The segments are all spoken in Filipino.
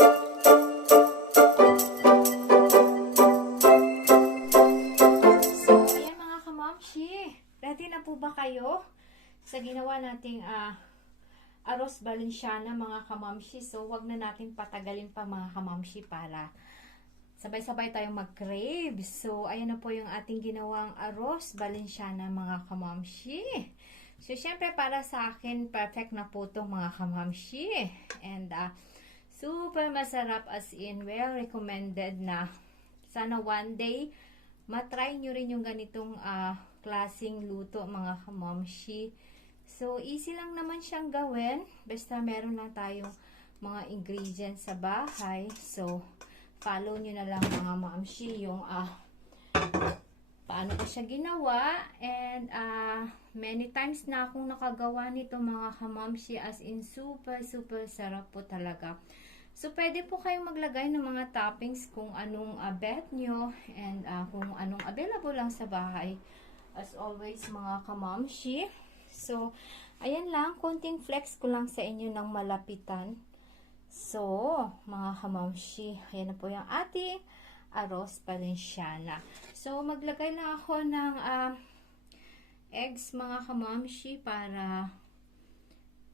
Ayan mga kamamshi, ready na po ba kayo sa ginawa nating arroz Valenciana mga kamamshi? So, wag na natin patagalin pa mga kamamshi para sabay-sabay tayong mag-crave. So, ayan na po yung ating ginawang arroz Valenciana mga kamamshi. So, syempre para sa akin, perfect na po itong mga kamamshi. And, super masarap, as in, well recommended na sana one day matry nyo rin yung ganitong klaseng luto mga kamamshi. So, easy lang naman siyang gawin. Basta meron lang tayong mga ingredients sa bahay. So, follow nyo na lang mga mamshi yung paano ko siya ginawa. And, many times na akong nakagawa nito mga kamamshi. As in, super sarap po talaga. So, pwede po kayong maglagay ng mga toppings kung anong bet nyo and kung anong available lang sa bahay. As always, mga kamamshi. So, ayan lang. Konting flex ko lang sa inyo ng malapitan. So, mga kamamshi, ayan na po yung ating arroz Valenciana. So, maglagay lang ako ng eggs, mga kamamshi, para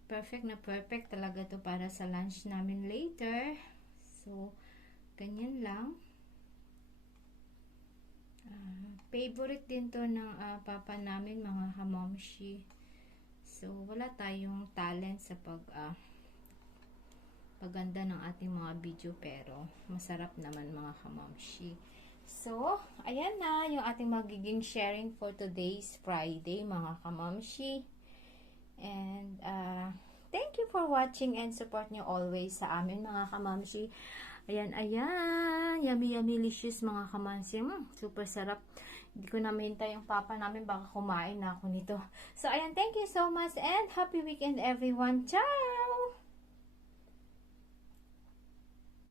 perfect na perfect talaga to para sa lunch namin later. So, ganyan lang. Favorite din to ng papa namin mga kamamshi. So, wala tayong talent sa pagganda ng ating mga video pero masarap naman mga kamamshi. So, ayan na yung ating magiging sharing for today's Friday mga kamamshi. And, thank you for watching and support nyo always sa amin mga kamamshi. Ayan. Yummy delicious mga kamamshi. Super sarap. Hindi ko na mahintay yung papa namin. Baka kumain na ako nito. So, ayan. Thank you so much and happy weekend everyone. Ciao!